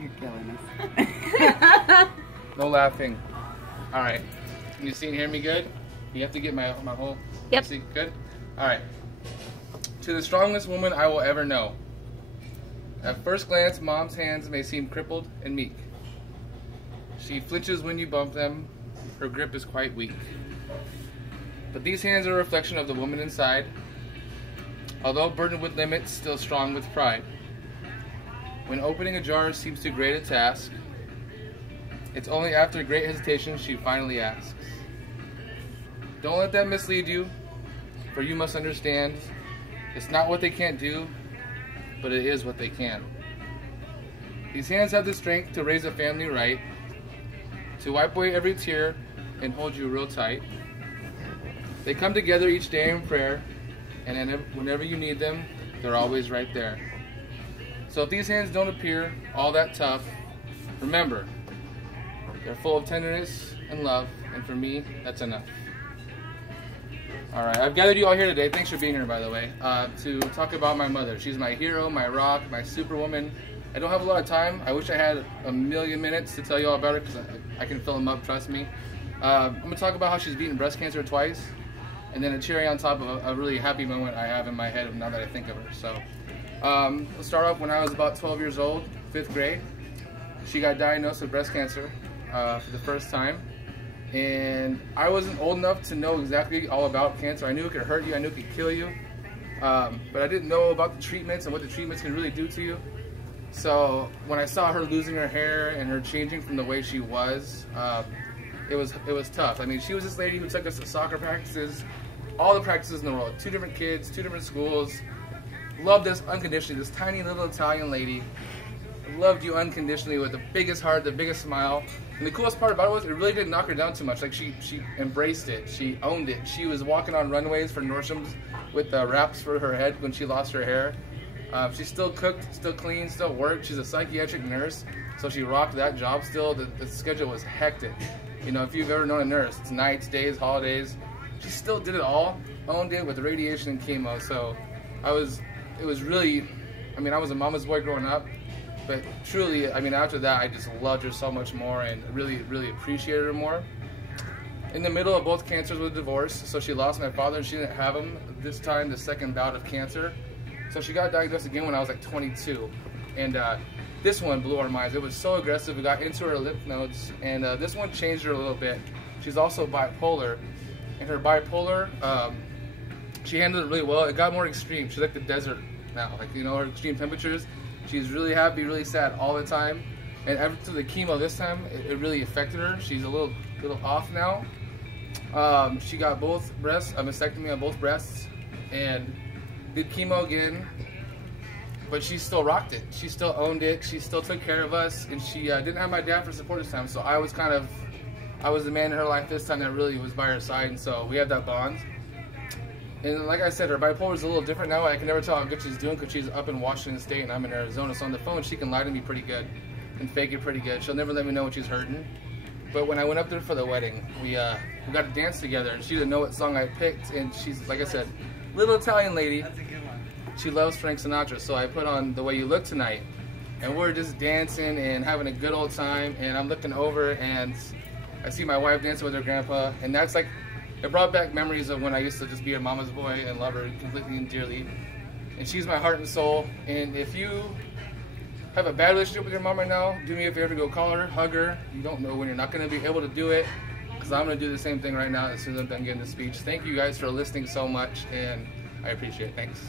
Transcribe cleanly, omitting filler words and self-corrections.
You're killing us. No laughing. All right. Can you see and hear me good? You have to get my whole... Yep. See? Good? All right. To the strongest woman I will ever know. At first glance, mom's hands may seem crippled and meek. She flinches when you bump them. Her grip is quite weak. But these hands are a reflection of the woman inside. Although burdened with limits, still strong with pride. When opening a jar seems too great a task, it's only after great hesitation she finally asks. Don't let that mislead you, for you must understand, it's not what they can't do, but it is what they can. These hands have the strength to raise a family right, to wipe away every tear and hold you real tight. They come together each day in prayer, and whenever you need them, they're always right there. So if these hands don't appear all that tough, remember, they're full of tenderness and love, and for me, that's enough. All right, I've gathered you all here today. Thanks for being here, by the way, to talk about my mother. She's my hero, my rock, my superwoman. I don't have a lot of time. I wish I had a million minutes to tell you all about her, because I can fill them up, trust me. I'm going to talk about how she's beaten breast cancer twice, and then a cherry on top of a really happy moment I have in my head now that I think of her. So let's start off when I was about 12 years old, 5th grade. She got diagnosed with breast cancer for the first time. And I wasn't old enough to know exactly all about cancer. I knew it could hurt you, I knew it could kill you, but I didn't know about the treatments and what the treatments can really do to you. So when I saw her losing her hair and her changing from the way she was, it was tough. I mean, she was this lady who took us to soccer practices, all the practices in the world, 2 different kids, 2 different schools, loved us unconditionally, this tiny little Italian lady. Loved you unconditionally with the biggest heart, the biggest smile. And the coolest part about it was it really didn't knock her down too much. Like she embraced it. She owned it. She was walking on runways for Nordstrom's with wraps for her head when she lost her hair. She still cooked, still cleaned, still worked. She's a psychiatric nurse, so she rocked that job still. The schedule was hectic. You know, if you've ever known a nurse, it's nights, days, holidays. She still did it all, owned it with the radiation and chemo. So it was really, I mean, I was a mama's boy growing up. But truly, I mean, after that, I just loved her so much more and really, really appreciated her more. In the middle of both cancers was divorce, so she lost my father and she didn't have him. This time, the second bout of cancer. So she got diagnosed again when I was like 22. And this one blew our minds. It was so aggressive. It got into her lymph nodes. And this one changed her a little bit. She's also bipolar. And her bipolar, she handled it really well. It got more extreme. She's like the desert now. Like, you know, her extreme temperatures. She's really happy, really sad all the time. And after the chemo this time, it really affected her. She's a little off now. She got both breasts, a mastectomy on both breasts, and did chemo again. But she still rocked it. She still owned it. She still took care of us. And she didn't have my dad for support this time. So I was the man in her life this time that really was by her side. And so we had that bond. And like I said, her bipolar is a little different now. I can never tell how good she's doing because she's up in Washington State and I'm in Arizona. So on the phone, she can lie to me pretty good and fake it pretty good. She'll never let me know when she's hurting. But when I went up there for the wedding, we got to dance together. And she didn't know what song I picked. And she's, like I said, little Italian lady. That's a good one. She loves Frank Sinatra. So I put on The Way You Look Tonight. And we're just dancing and having a good old time. And I'm looking over and I see my wife dancing with her grandpa. And that's like, it brought back memories of when I used to just be a mama's boy and love her completely and dearly. And she's my heart and soul. And if you have a bad relationship with your mom right now, do me a favor, go call her, hug her. You don't know when you're not going to be able to do it, because I'm going to do the same thing right now as soon as I'm done getting the speech. Thank you guys for listening so much, and I appreciate it. Thanks.